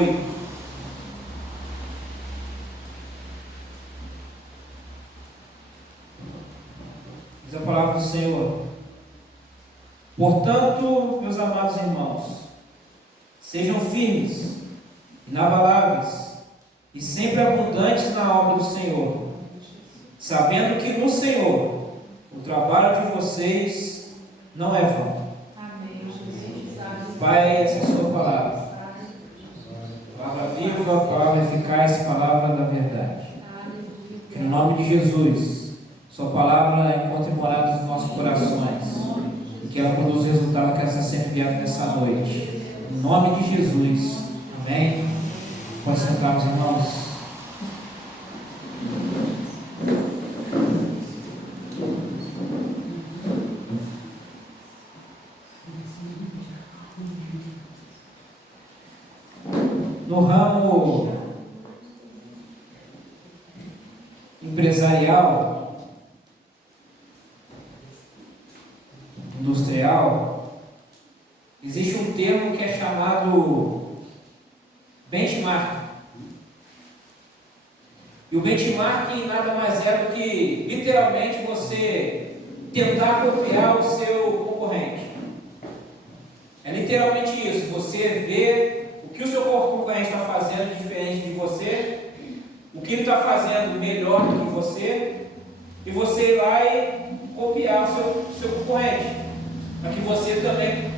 8. Diz a palavra do Senhor: portanto, meus amados irmãos, sejam firmes, inabaláveis e sempre abundantes na obra do Senhor, sabendo que no Senhor o trabalho de vocês não é vão. Amém. Pai, essa é a sua palavra. Palavra viva, palavra eficaz, palavra da verdade. Que no nome de Jesus, sua palavra encontre morada nos nossos corações e que ela produza o resultado que essa sempre vier nessa noite. Em nome de Jesus. Amém. Pode sentar, meus irmãos. No ramo empresarial, industrial, existe um termo que é chamado benchmark. E o benchmarking nada mais é do que literalmente você tentar copiar o seu concorrente. É literalmente isso, você vê o que o seu concorrente está fazendo diferente de você, o que ele está fazendo melhor do que você, e você ir lá e copiar o seu concorrente, para que você também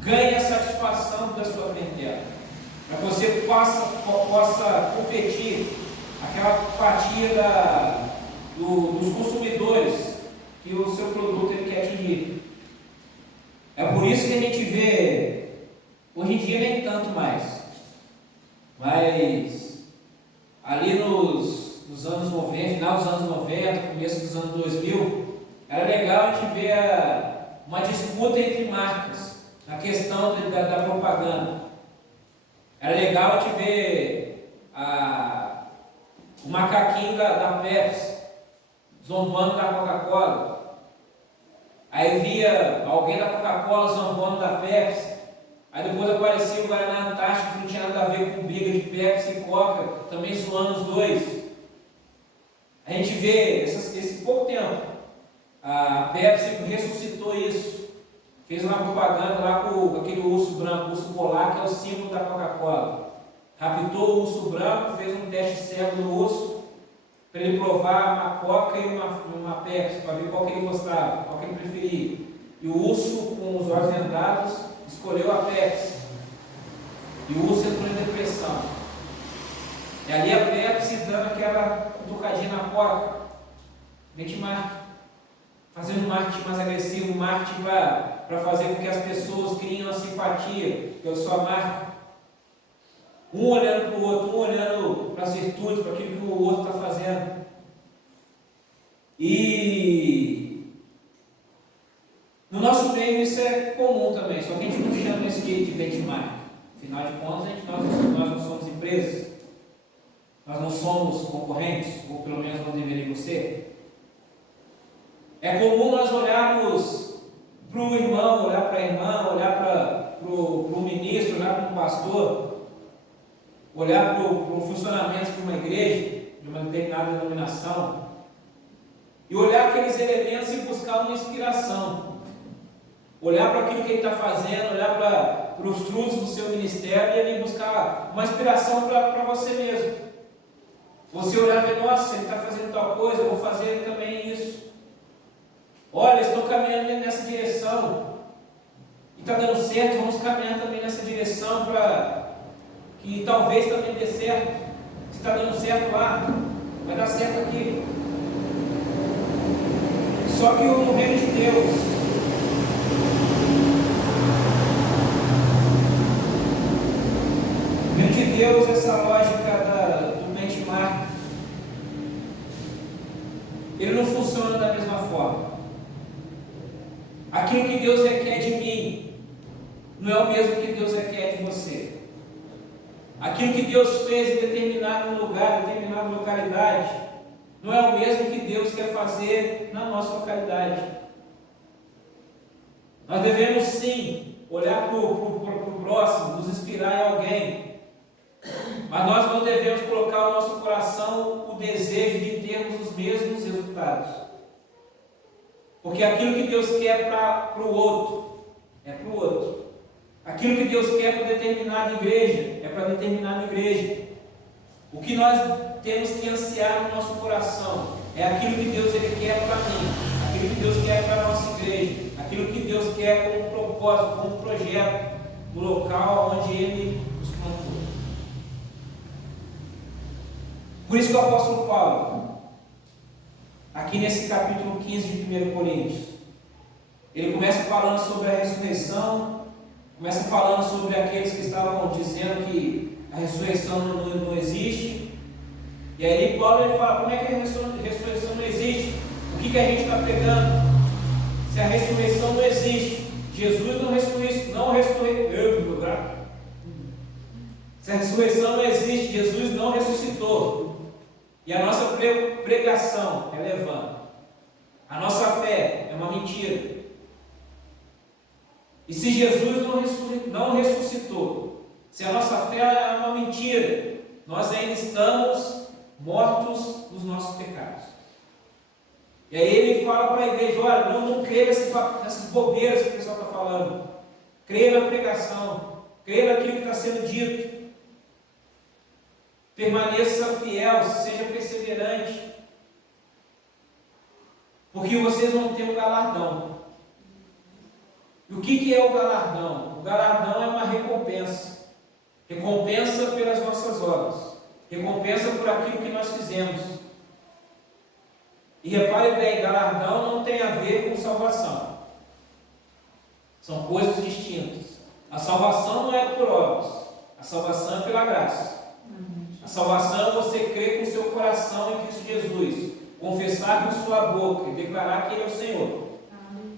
ganhe a satisfação da sua clientela, para que você possa competir aquela fatia dos consumidores que o seu produto ele quer atingir. É por isso que a gente vê, hoje em dia nem tanto mais, mas ali nos anos 90, final dos anos 90, começo dos anos 2000, era legal a gente ver uma disputa entre marcas na questão da propaganda. Era legal a gente ver o macaquinho da Pepsi zombando da Coca-Cola. Aí via alguém da Coca-Cola zombando da Pepsi. Aí depois aparecia o Guaraná Antártico, que não tinha nada a ver com briga de Pepsi e Coca, também zoando os dois. A gente vê, esse pouco tempo, a Pepsi ressuscitou isso. Fez uma propaganda lá com aquele urso branco, o urso polar, que é o símbolo da Coca-Cola. Raptou o urso branco, fez um teste cego no urso, para ele provar uma Coca e uma Pepsi, para ver qual que ele gostava, qual que ele preferia. E o urso, com os olhos vendados, escolheu a Pepsi. E o urso entrou em depressão. E ali a Pepsi dando aquela cutucadinha na Coca. Benchmark. Fazendo marketing mais agressivo, marketing para fazer com que as pessoas criem uma simpatia pela sua marca. Um olhando para o outro, um olhando para as virtudes, para aquilo que o outro está fazendo. E no nosso meio isso é comum também, só que a gente não chama isso de benchmark. Afinal de contas, nós não somos empresas, nós não somos concorrentes, ou pelo menos não deveríamos ser. É comum nós olharmos para o irmão, olhar para a irmã, olhar para o ministro, olhar para o pastor, olhar para o funcionamento de uma igreja, de uma determinada denominação, e olhar aqueles elementos e buscar uma inspiração. Olhar para aquilo que ele está fazendo, olhar para os frutos do seu ministério e ali buscar uma inspiração para você mesmo. Você olhar e ver, nossa, ele está fazendo tal coisa, eu vou fazer também isso. Olha, estou caminhando nessa direção e está dando certo, vamos caminhar também nessa direção para que talvez também dê certo. Se está dando certo lá, vai dar certo aqui. Só que no reino de Deus, no reino de Deus, essa lógica do benchmark, ele não funciona da mesma forma. Aquilo que Deus requer de mim não é o mesmo que Deus requer de você. Aquilo que Deus fez em determinado lugar, em determinada localidade, não é o mesmo que Deus quer fazer na nossa localidade. Nós devemos sim olhar para o próximo, nos devemos colocar no nosso coração o desejo de termos os mesmos resultados. Porque aquilo que Deus quer para o outro, é para o outro. Aquilo que Deus quer para determinada igreja, é para determinada igreja. O que nós temos que ansiar no nosso coração é aquilo que Deus ele quer para mim, aquilo que Deus quer para a nossa igreja, aquilo que Deus quer como um propósito, como um projeto, no local onde Ele nos plantou. Por isso que o apóstolo Paulo, aqui nesse capítulo 15 de 1 Coríntios, ele começa falando sobre a ressurreição, começa falando sobre aqueles que estavam dizendo que a ressurreição não existe. E aí Paulo ele fala, como é que a ressurreição não existe? O que a gente está pregando? Se a ressurreição não existe, Jesus não ressuscitou. Se a ressurreição não existe, Jesus não ressuscitou. E a nossa pregação é levando. A nossa fé é uma mentira. E se Jesus não ressuscitou, se a nossa fé é uma mentira, nós ainda estamos mortos nos nossos pecados. E aí ele fala para a igreja, olha, não creia nessas bobeiras que o pessoal está falando. Creia na pregação, creia naquilo que está sendo dito. Permaneça fiel, seja perseverante. Porque vocês vão ter um galardão. E o que é o galardão? O galardão é uma recompensa. Recompensa pelas nossas obras. Recompensa por aquilo que nós fizemos. E repare bem, galardão não tem a ver com salvação. São coisas distintas. A salvação não é por obras. A salvação é pela graça. A salvação é você crer com o seu coração em Cristo Jesus. Confessar com sua boca e declarar que Ele é o Senhor.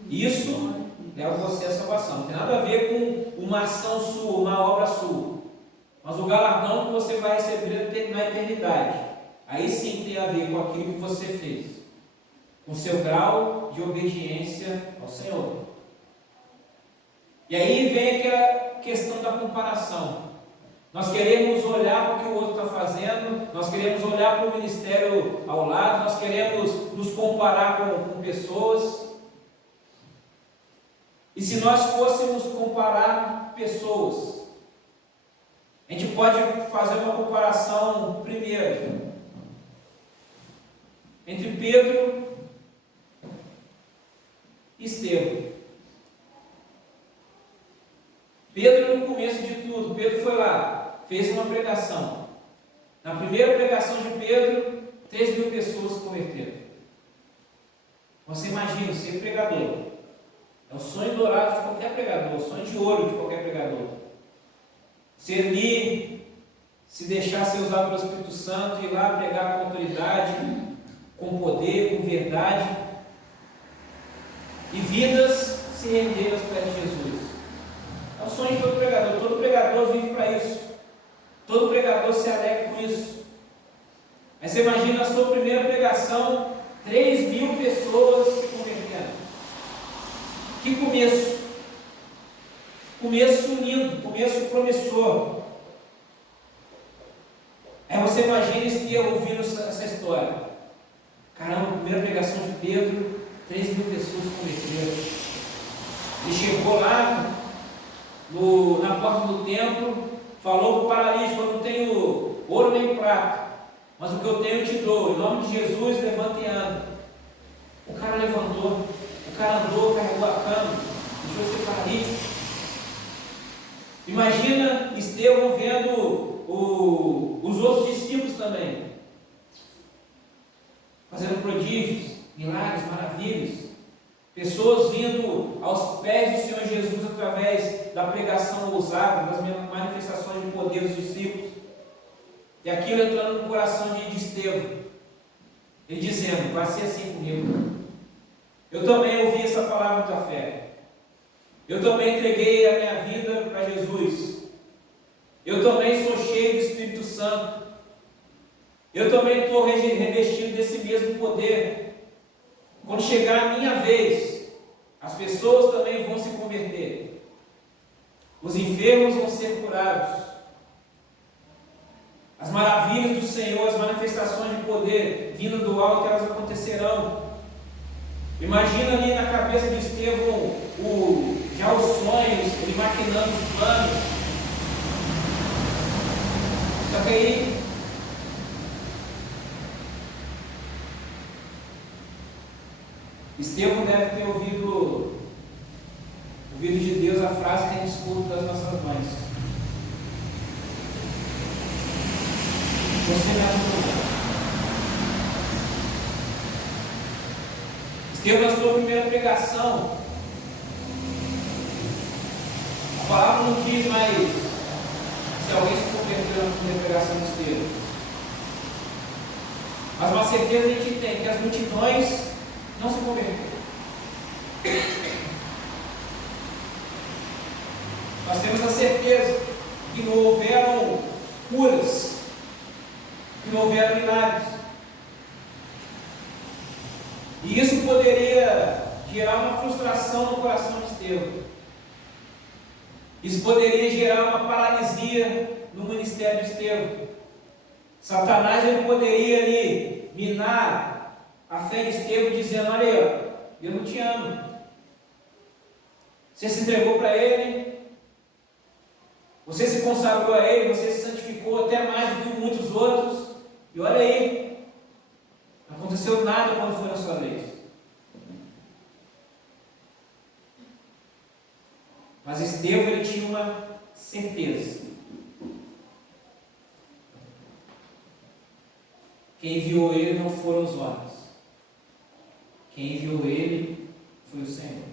Isso leva você à salvação. Não tem nada a ver com uma ação sua, uma obra sua. Mas o galardão que você vai receber na eternidade, aí sim tem a ver com aquilo que você fez. Com o seu grau de obediência ao Senhor. E aí vem aquela questão da comparação. Nós queremos olhar para o que o outro está fazendo, nós queremos olhar para o ministério ao lado, nós queremos nos comparar com pessoas. E se nós fôssemos comparar pessoas, a gente pode fazer uma comparação primeiro entre Pedro e Estevão. Pedro, no começo de tudo, Pedro foi lá, fez uma pregação. Na primeira pregação de Pedro, 3.000 pessoas se converteram. Você imagina ser pregador. É o sonho dourado de qualquer pregador, o sonho de ouro de qualquer pregador. Servir, se deixar ser usado pelo Espírito Santo, ir lá pregar com autoridade, com poder, com verdade. E vidas se renderem aos pés de Jesus. É o sonho de todo pregador. Todo pregador vive para isso. Todo pregador se alegra com isso. Aí você imagina a sua primeira pregação, 3.000 pessoas se convertendo. Que começo! Começo lindo, começo promissor. Aí você imagina Estevão ouvindo essa história. Caramba, primeira pregação de Pedro, 3.000 pessoas se converteram. Ele chegou lá na porta do templo, falou para o paralítico: eu não tenho ouro nem prata, mas o que eu tenho eu te dou. Em nome de Jesus, levanta e anda. O cara levantou, o cara andou, carregou a cama, deixou ser paralítico. Imagina Estevão vendo os outros discípulos também, fazendo prodígios, milagres, maravilhas. Pessoas vindo aos pés do Senhor Jesus através da pregação ousada, das manifestações de poder dos discípulos. E aquilo entrando no coração de Estevão. Ele dizendo: vai ser assim comigo. Eu também ouvi essa palavra da fé. Eu também entreguei a minha vida para Jesus. Eu também sou cheio do Espírito Santo. Eu também estou revestido desse mesmo poder. Quando chegar a minha vez, as pessoas também vão se converter. Os enfermos vão ser curados. As maravilhas do Senhor, as manifestações de poder vindo do alto, elas acontecerão. Imagina ali na cabeça de Estevão já os sonhos, ele maquinando os planos. Só que aí Estevão deve ter ouvido de Deus a frase que a gente escuta das nossas mães: você me abandona. Estevão, na sua primeira pregação, a palavra não diz mais se alguém se converteu na primeira pregação de Estevão, mas uma certeza a gente tem, que as multidões não se converteram. Nós temos a certeza que não houveram curas, que não houveram milagres. E isso poderia gerar uma frustração no coração de Estevão. Isso poderia gerar uma paralisia no ministério de Estevão. Satanás ele poderia ali minar a fé de Estevão, dizendo: olha, eu não te amo. Você se entregou para ele, você se consagrou a ele, você se santificou até mais do que muitos outros, e olha aí, não aconteceu nada quando foi na sua vez. Mas Estevão ele tinha uma certeza: quem enviou ele não foram os homens, quem enviou ele foi o Senhor.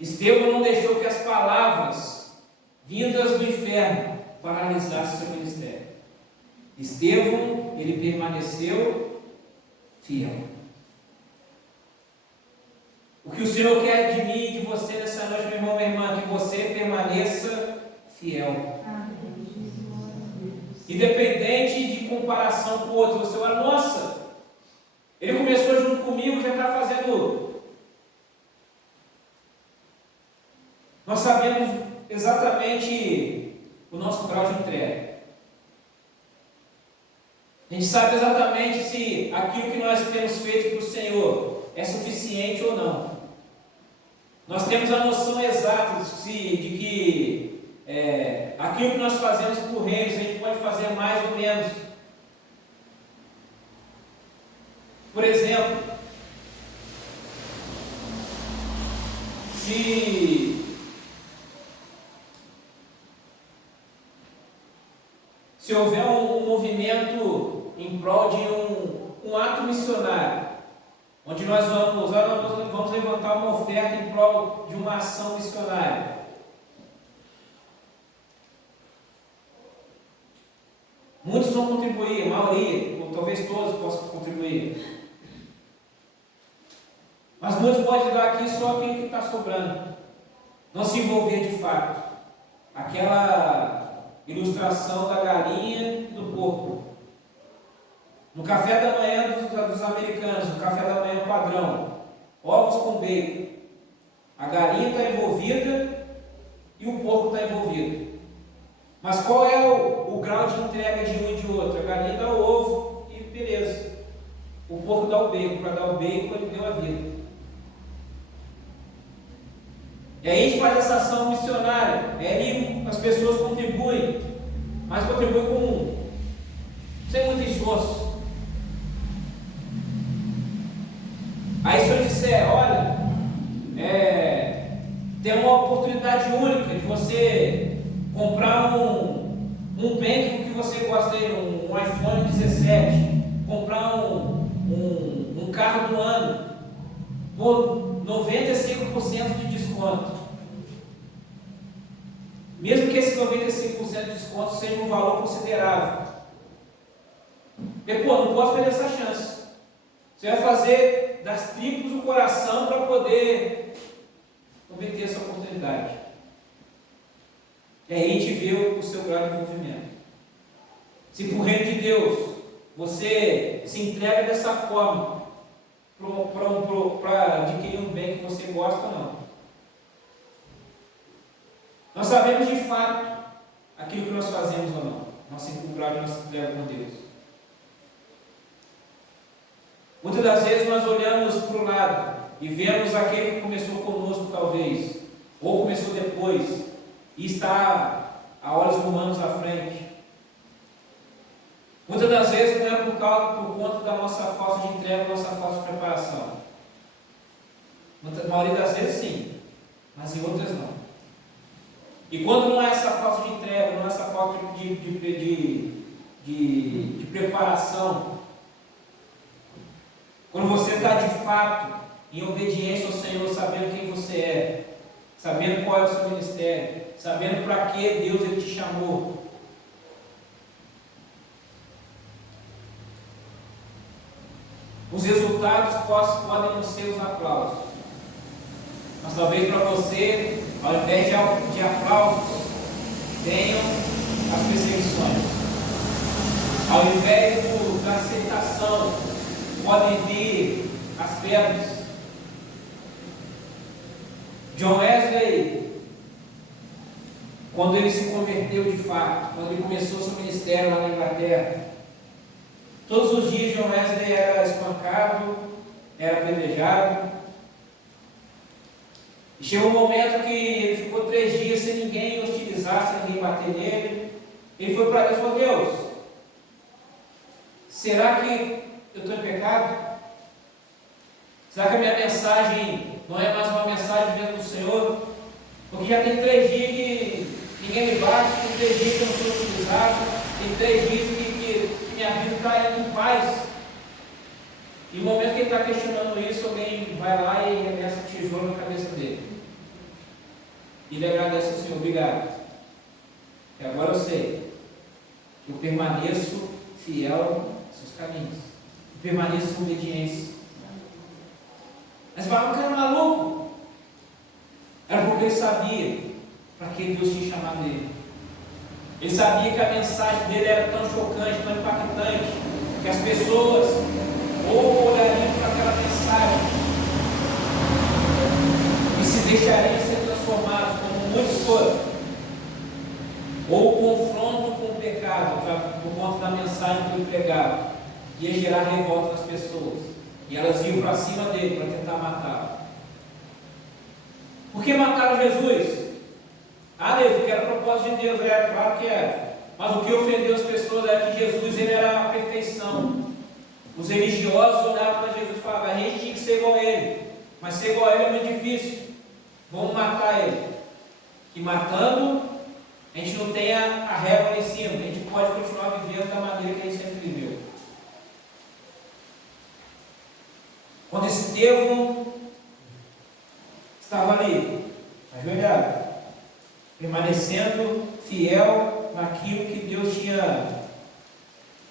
Estevão não deixou que as palavras vindas do inferno paralisassem seu ministério. Estevão, ele permaneceu fiel. O que o Senhor quer de mim e de você nessa noite, meu irmão, minha irmã, que você permaneça fiel. Independente de comparação com o outro, você olha: nossa, ele começou junto comigo, já está fazendo. Nós sabemos exatamente o nosso grau de entrega. A gente sabe exatamente se aquilo que nós temos feito para o Senhor é suficiente ou não. Nós temos a noção exata de que aquilo que nós fazemos para o reino, a gente pode fazer mais ou menos. Por exemplo, se houver um movimento em prol de um ato missionário, onde nós vamos levantar uma oferta em prol de uma ação missionária, muitos vão contribuir, a maioria, ou talvez todos possam contribuir. Mas muitos podem dar aqui só aquilo que está sobrando. Não se envolver de fato. Aquela ilustração da galinha e do porco. No café da manhã dos americanos, no café da manhã padrão, ovos com bacon. A galinha está envolvida e o porco está envolvido. Mas qual é o grau de entrega de um e de outro? A galinha dá o ovo e beleza. O porco dá o bacon. Para dar o bacon, ele deu a vida. E aí a gente faz essa ação missionária. Ali as pessoas contribuem, mas contribuem sem muito esforço. Aí se eu disser: olha, tem uma oportunidade única de você comprar um bem que você gosta aí, um iPhone 17, comprar um carro do ano por 95% de desconto. Mesmo que esse 95% de desconto seja um valor considerável. Porque, não posso perder essa chance. Você vai fazer das tripas do coração para poder obter essa oportunidade. E aí a gente vê o seu grau de envolvimento. Se por reino de Deus você se entrega dessa forma para adquirir um bem que você gosta ou não. Nós sabemos de fato aquilo que nós fazemos ou não. nossa incultural, nossa entrega com Deus. Muitas das vezes nós olhamos para o lado e vemos aquele que começou conosco, talvez, ou começou depois, e está a olhos humanos à frente. Muitas das vezes não é por conta da nossa falta de entrega, da nossa falta de preparação. A maioria das vezes sim, mas em outras não. E quando não é essa falta de entrega, não é essa falta de preparação, quando você está de fato em obediência ao Senhor, sabendo quem você é, sabendo qual é o seu ministério, sabendo para que Deus Ele te chamou, os resultados podem não ser os aplausos, mas talvez para você, ao invés de aplausos, tenham as perseguições. Ao invés da aceitação, podem vir as pedras. John Wesley, quando ele se converteu de fato, quando ele começou seu ministério lá na Inglaterra, todos os dias John Wesley era espancado, era apedrejado. E chegou um momento que ele ficou 3 dias sem ninguém hostilizar, sem ninguém bater nele. Ele foi para Deus e falou: Deus, será que eu estou em pecado? Será que a minha mensagem não é mais uma mensagem dentro do Senhor? Porque já tem 3 dias que ninguém me bate, tem 3 dias que eu não sou hostilizado, tem 3 dias que minha vida está indo em paz. E no momento que ele está questionando isso, alguém vai lá e arremessa o tijolo na cabeça dele. E ele agradece ao Senhor: obrigado. E agora eu sei que eu permaneço fiel aos seus caminhos. Eu permaneço em obediência. Mas fala, o cara é maluco. Era porque ele sabia para que Deus tinha chamado ele. Ele sabia que a mensagem dele era tão chocante, tão impactante, que as pessoas ou olhariam para aquela mensagem e se deixariam ser transformados, como muitos foram, ou o confronto com o pecado, por conta da mensagem que ele pregava, ia gerar revolta nas pessoas, e elas iam para cima dele para tentar matá-lo. Por que mataram Jesus? Deus, porque era propósito de Deus, claro que era. Mas o que ofendeu as pessoas era que Jesus ele era a perfeição. Os religiosos olhavam para Jesus e falavam: a gente tinha que ser igual a ele, mas ser igual a ele é muito difícil, vamos matar ele. E matando, a gente não tem a régua lá em cima, a gente pode continuar vivendo da maneira que a gente sempre viveu. Quando Estevão estava ali, ajoelhado, permanecendo fiel naquilo que Deus tinha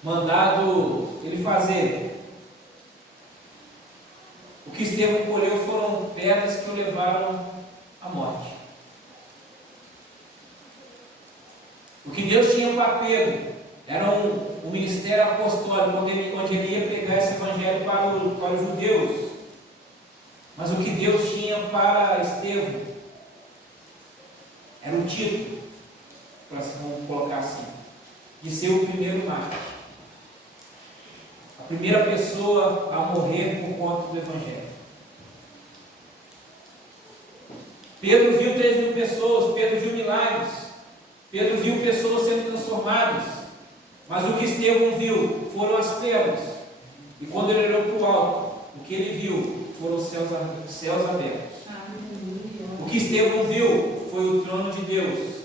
mandado ele fazer, o que Estevão colheu foram pedras que o levaram à morte. O que Deus tinha para Pedro era um ministério apostólico, onde ele ia pregar esse evangelho para os judeus. Mas o que Deus tinha para Estevão era um título, vamos colocar assim, de ser o primeiro mártir, a primeira pessoa a morrer por conta do evangelho. Pedro viu 3.000 pessoas, Pedro viu milagres, Pedro viu pessoas sendo transformadas, mas o que Estevão viu foram as pedras. E quando ele olhou para o alto, o que ele viu foram os céus abertos. O que Estevão viu foi o trono de Deus.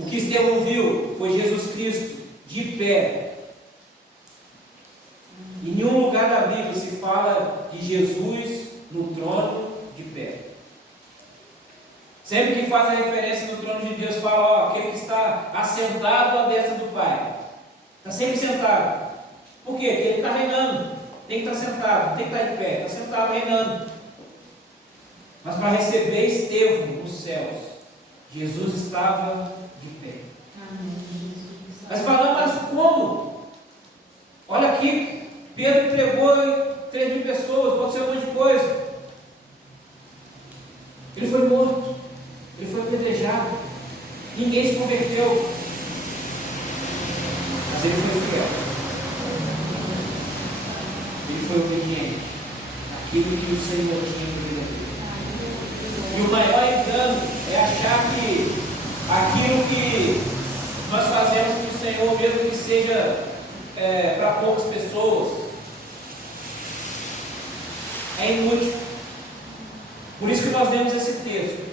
O que Estevão viu foi Jesus Cristo de pé. Em nenhum lugar da Bíblia se fala de Jesus no trono de pé. Sempre que faz a referência no trono de Deus, fala, aquele que está assentado à destra do Pai. Está sempre sentado. Por quê? Porque ele está reinando. Tem que estar sentado, não tem que estar de pé. Está sentado reinando. Mas para receber Estevão nos céus, Jesus estava de pé. Mas falando, mas como? Olha aqui, Pedro pregou 3.000 pessoas, aconteceu um monte de coisa. Ele foi morto, ele foi apedrejado, ninguém se converteu. Mas ele foi fiel. Ele foi obediente àquilo que o Senhor tinha na vida dele. E o maior engano é achar que aquilo que nós fazemos para o Senhor, mesmo que seja para poucas pessoas, é inútil. Por isso que nós lemos esse texto.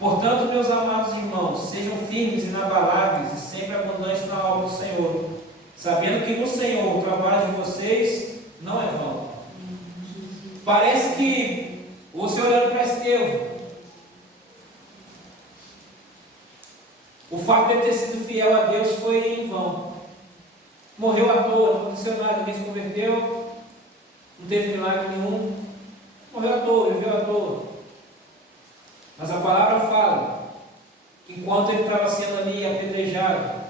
Portanto, meus amados irmãos, sejam firmes, inabaláveis e sempre abundantes na obra do Senhor, sabendo que no Senhor o trabalho de vocês não é vão. Parece que você olhando para Estevão, o fato de ele ter sido fiel a Deus foi em vão. Morreu à toa, não aconteceu nada, ninguém se converteu, não teve milagre nenhum. Morreu à toa, viveu à toa. Mas a palavra fala que enquanto ele estava sendo ali apedrejado,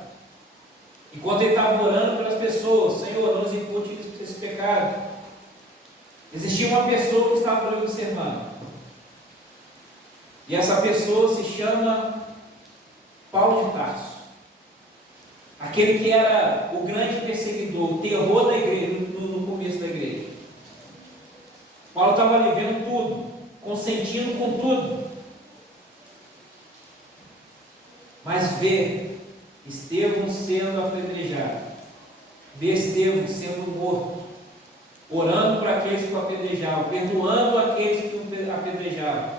enquanto ele estava orando pelas pessoas, Senhor, não nos impute esse pecado, existia uma pessoa que estava ali observando. E essa pessoa se chama Paulo de Tarso. Aquele que era o grande perseguidor, o terror da igreja, no começo da igreja. Paulo estava ali vendo tudo, consentindo com tudo. Mas ver Estevão sendo apedrejado, ver Estevão sendo morto, orando para aqueles que o apedrejavam, perdoando aqueles que o apedrejavam,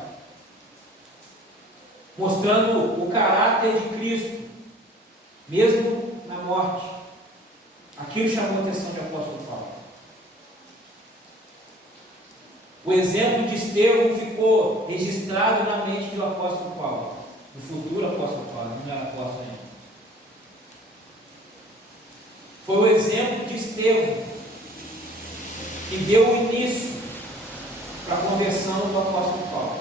mostrando o caráter de Cristo, mesmo na morte. Aquilo chamou a atenção de apóstolo Paulo. O exemplo de Estevão ficou registrado na mente do apóstolo Paulo, do futuro apóstolo Paulo, não era apóstolo ainda. Foi o exemplo de Estevão que deu o início para a conversão do apóstolo Paulo.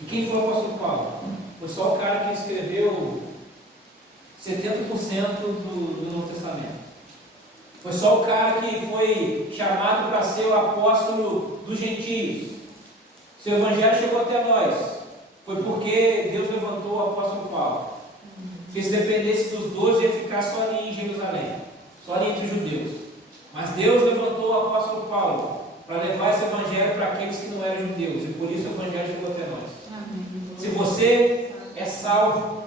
E quem foi o apóstolo Paulo? Foi só o cara que escreveu 70% do Novo Testamento. Foi só o cara que foi chamado para ser o apóstolo dos gentios. Seu evangelho chegou até nós. Foi porque Deus levantou o apóstolo Paulo. Porque se dependesse dos 12, ia ficar só ali em Jerusalém, só ali entre os judeus. Mas Deus levantou o apóstolo Paulo para levar esse evangelho para aqueles que não eram judeus. E por isso o evangelho chegou até nós. Se você é salvo,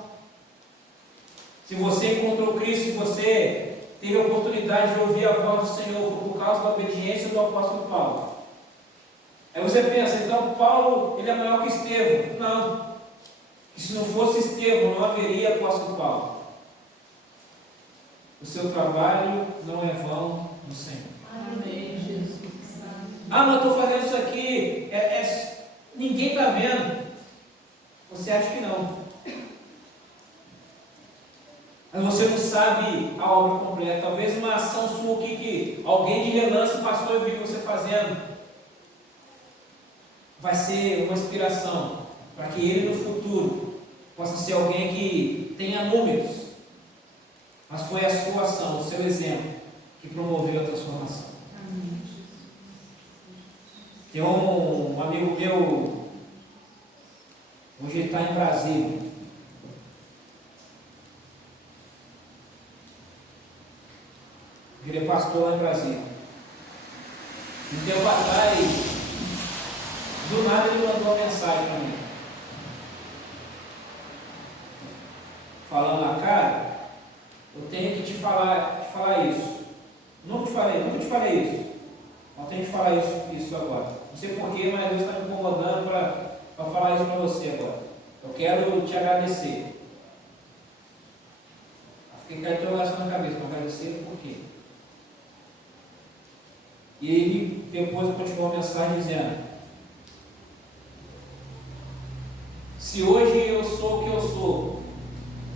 se você encontrou Cristo, se você teve a oportunidade de ouvir a voz do Senhor por causa da obediência do apóstolo Paulo. Aí você pensa, então Paulo ele é maior que Estevão. Não. Que se não fosse Estevão, não haveria apóstolo Paulo. O seu trabalho não é vão no Senhor. Amém, Jesus. Ah, mas eu estou fazendo isso aqui, ninguém está vendo. Você acha que não. Mas você não sabe a obra completa. Talvez uma ação sua aqui que alguém de relance passou e viu você fazendo, vai ser uma inspiração para que ele no futuro possa ser alguém que tenha números. Mas foi a sua ação, o seu exemplo, que promoveu a transformação. Amém. Tem um amigo meu, hoje ele está em Brasília. Virei pastor lá em Brasília. Um tempo atrás, do nada ele mandou uma mensagem para mim. Falando, cara, eu tenho que te falar isso. Nunca te falei isso. Não tenho que falar isso agora. Não sei porquê, mas Deus está me incomodando para falar isso para você agora. Eu quero te agradecer. Eu fiquei com a interrogação na cabeça, para agradecer por quê? E ele depois continuou a mensagem dizendo: se hoje eu sou o que eu sou,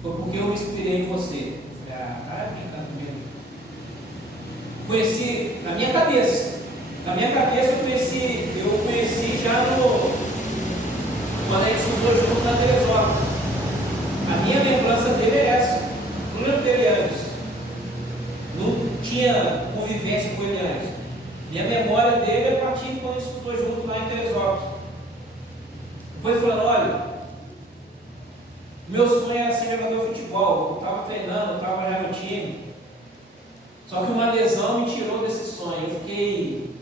foi porque eu me inspirei em você. Eu falei, tá brincando comigo. Conheci, na minha cabeça eu conheci já quando a gente estudou junto na Teresópolis. A minha lembrança dele é essa. Não lembro dele antes. Não tinha convivência com ele antes. Minha memória dele é a partir de quando a gente estudou junto lá em Teresópolis. Depois falando, olha, Meu sonho era ser jogador de futebol. Eu estava treinando, eu estava já no time. Só que uma lesão me tirou desse sonho. Eu fiquei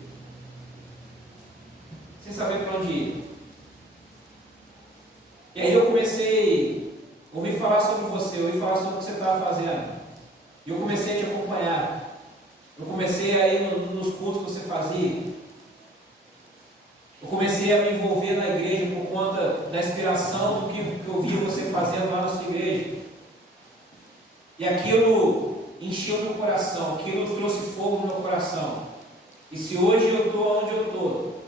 sem saber para onde ir. E aí eu comecei a ouvir falar sobre você, ouvir falar sobre o que você estava fazendo. E eu comecei a te acompanhar. Eu comecei a ir nos cultos que você fazia. Eu comecei a me envolver na igreja por conta da inspiração do que eu via você fazendo lá na sua igreja. E aquilo encheu meu coração, aquilo trouxe fogo no meu coração. E se hoje eu estou onde eu estou,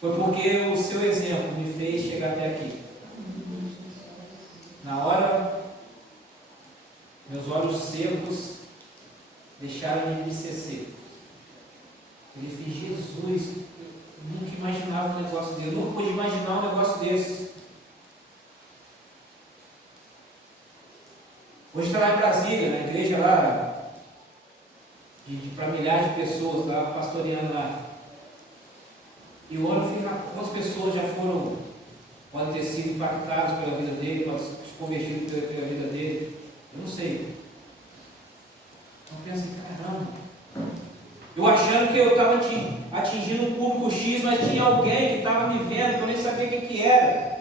foi porque o seu exemplo me fez chegar até aqui. Na hora, meus olhos secos deixaram de ser secos. Ele fez: Jesus, eu nunca imaginava um negócio dele, eu nunca pude imaginar um negócio desse. Hoje está lá em Brasília, na igreja lá, para milhares de pessoas, lá pastoreando lá. E o ano fica, quantas pessoas já podem ter sido impactadas pela vida dele, podem se convertido pela vida dele, eu não sei. Então pensa, caramba, eu achando que eu estava atingindo um público X, mas tinha alguém que estava me vendo, que eu nem sabia quem que era.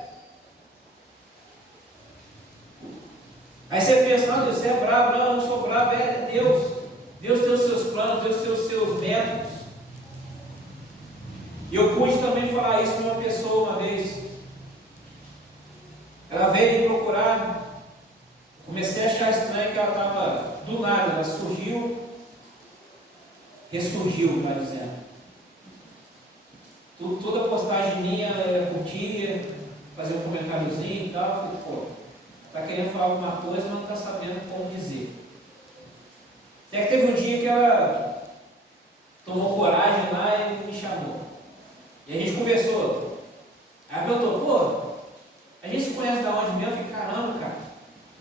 Aí você pensa: não, Deus, você é bravo. Não, eu não sou bravo, é Deus. Deus tem os seus planos, Deus tem os seus métodos. E eu pude também falar isso para uma pessoa uma vez. Ela veio me procurar. Comecei a achar estranho que ela estava do nada, ela surgiu, ressurgiu, está dizendo. Toda postagem minha ela curtia, fazia um comentáriozinho e tal. Eu falei: pô, está querendo falar alguma coisa, mas não está sabendo como dizer. Até que teve um dia que ela tomou coragem lá e me chamou. E a gente conversou. Aí ela perguntou: pô, a gente se conhece da onde mesmo? Eu falei: caramba, cara,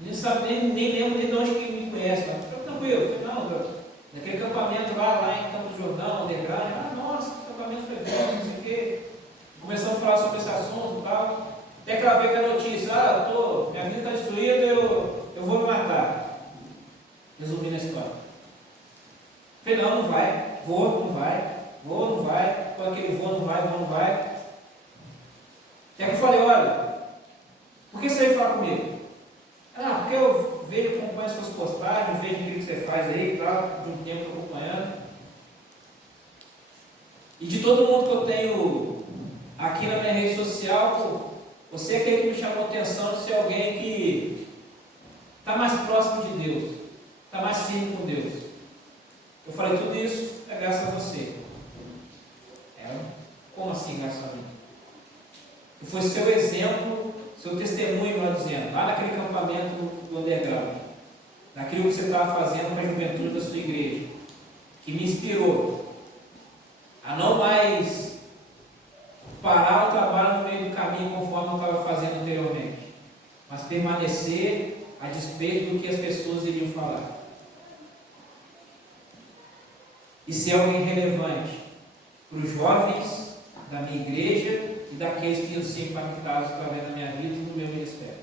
nem sabe, nem lembro de onde que me conhece. Tá? Eu falei: tranquilo. Eu falei: não, daquele acampamento lá em Campos do Jordão, underground. Ah, nossa, que acampamento foi bom, não sei o quê. Começamos a falar sobre esse assunto e tal. Até que ela veio com a notícia: minha vida está destruída, eu vou me matar. Resumindo a história. Eu falei: não vai, vou, não vai, com aquele vou, não vai. Até que eu falei: olha, por que você veio falar comigo? Porque eu vejo, acompanho as suas postagens, vejo o que você faz aí e tal, de um tempo acompanhando. E de todo mundo que eu tenho aqui na minha rede social, você é aquele que me chamou a atenção de ser alguém que está mais próximo de Deus, está mais firme com Deus. Eu falei: tudo isso é graças a você. Como assim graças a mim? E foi seu exemplo, seu testemunho, lá dizendo, lá naquele acampamento do underground, naquilo que você estava fazendo para a juventude da sua igreja, que me inspirou a não mais parar o trabalho no meio do caminho conforme eu estava fazendo anteriormente, mas permanecer a despeito do que as pessoas iriam falar. E ser alguém relevante para os jovens da minha igreja e daqueles que iam ser impactados através da minha vida e do meu ministério.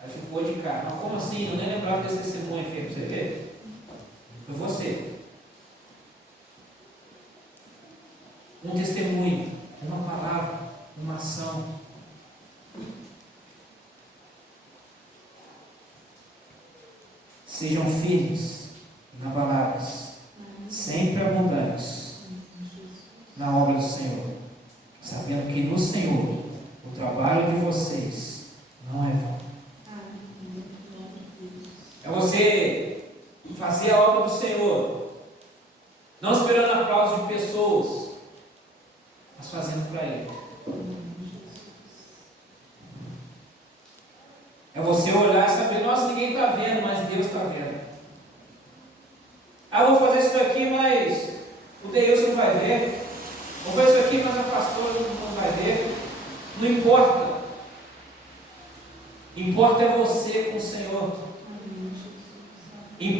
Aí ficou de cara: mas como assim? Eu nem lembrava desse testemunho aqui para você ver. Foi você. Um testemunho, uma palavra, uma ação. Sejam firmes, inabaláveis, sempre abundantes na obra do Senhor, sabendo que no Senhor o trabalho de vocês não é vão. É você fazer a obra do Senhor, não esperando aplausos de pessoas, mas fazendo para Ele. É você olhar e saber: nossa, ninguém está vendo, mas Deus está vendo. Eu vou fazer isso daqui, mas o Deus não vai ver. Vou fazer isso aqui, mas a pastora não vai ver. Não importa. Importa é você com o Senhor.